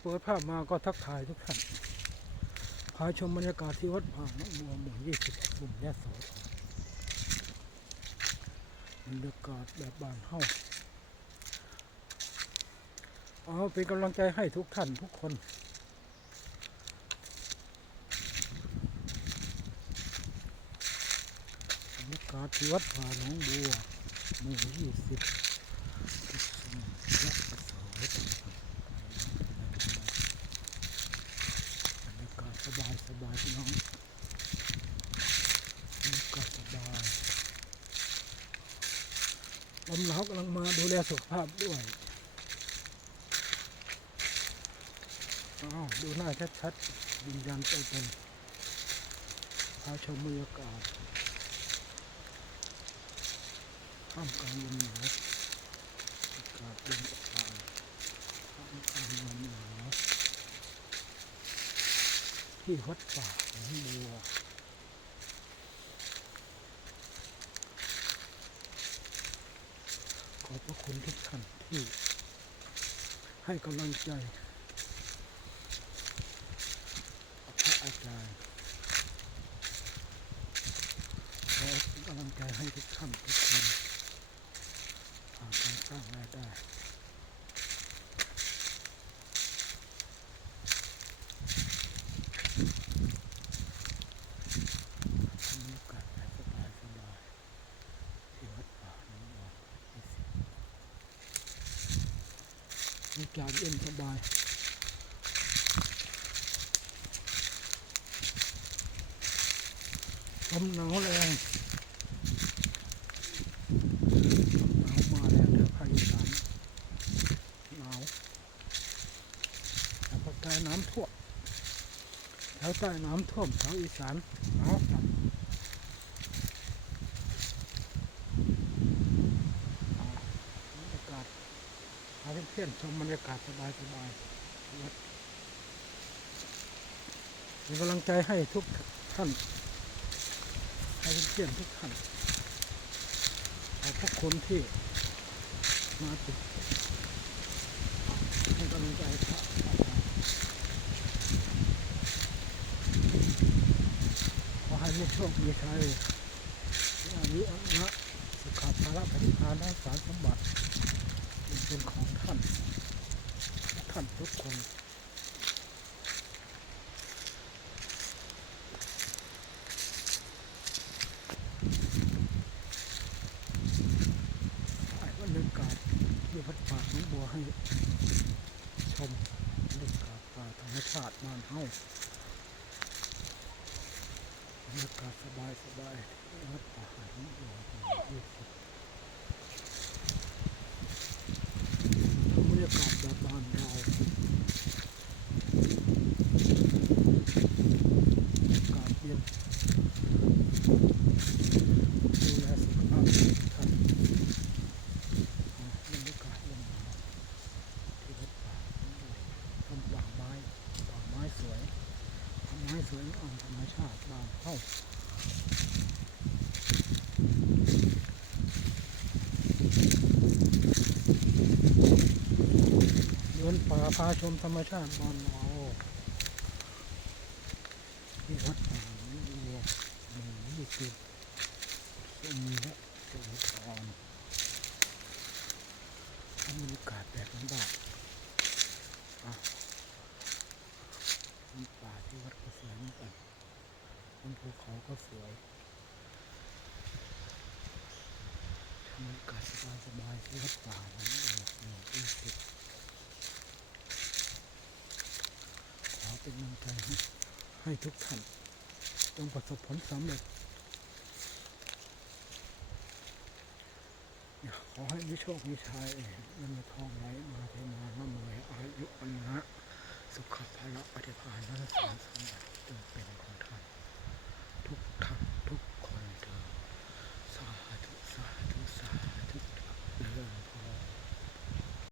เปิดภาพมาก็ทักทายทุกท่านพาชมบรรยากาศที่วัดผ่าน้องบัวหมู่ยี่สิบบุ่มยะโสธรบรรยากาศแบบบ้านเฮาเอาเป็นกำลังใจให้ทุกท่านทุกคนบรรยากาศที่วัดผ่าน้องบัวหมู่ยี่สิบมยะโสธร บรรยากาศสบายสบายพี่น้องบรรยากาศสบาย ลมหนากำลังมาดูแลสุขภาพด้วยดูหน้าชัดๆยืนยันตัวตนพาชมบรรยากาศท่ามกลางลมหนาวอากาศเย็นสบายท่ามกลางลมหนาวที่วัดป่าหนองบัว อบพระคุณทุกท่านที่ให้กำลังใจ พระอาจารย์ขอกำลังใจให้ทุกท่านทุกคนผ่านการสร้างรายได้ บรรยากาศแบบสบายสบายที่วัดป่าน้องบัว บรรยากาศเย็นสบายลมหนาวแรงหนาวมาแรงแถวภาคอีสานหนาวแถวภาคใต้น้ำท่วมแถวใต้น้ำท่วมแถวอีสานหนาวจัด บรรยากาศ พาเพื่อนๆชมบรรยากาศสบายสบายๆที่วัดเป็นกำลังใจให้ทุกท่านให้เพื่อนๆทุกท่านขอบพระคุณที่มาติดให้กำลังใจพระอาจารย์ขอให้มีโชคมีชัยมอายุอันะสุขภาระปฏิภาณสารสมบัติ เป็นของท่าน ท่านทุกคนถ่ายบรรยากาศที่วัดป่าหน้องบัวให้ ชมบรรยากาศป่าธรรมชาติบ้านเฮาบรรยากาศสบายสบายวัดป่าหน้องบัวหมู่ยี่สิบบ รรยากบบ้านเรากาศเย็นดูแลสุขภาพท่านบรรยากาศลมหนาวที่วัดป่าต้นป่าไม้ป่าไม้สวยต้นไม้สวยงามธรรมชาติบานเข้าเดิน ป่าพาชมธรรมชาติบ้านเราที่วัดป่าหนองบัวหมู่ยี่สิบสมเด็จโสธรบรรยากาศแบบนั้บ้างอะเป็นป่าที่วัดก็สวยเหมือนกันบนภูเขาก็สวยบรรยากาศสบายๆที่วัดป่าหนองบัวหมู่ยี่สิบ ขอ เป็นกำลังใจให้ทุกท่านจงประสบผลสำเร็จ ขอให้มีโชคมีชัยเงินทองไหลมาเทมาร่ำรวยอายุอันนะสุขภาระปฏิภาณและสารสมบัติจงเป็น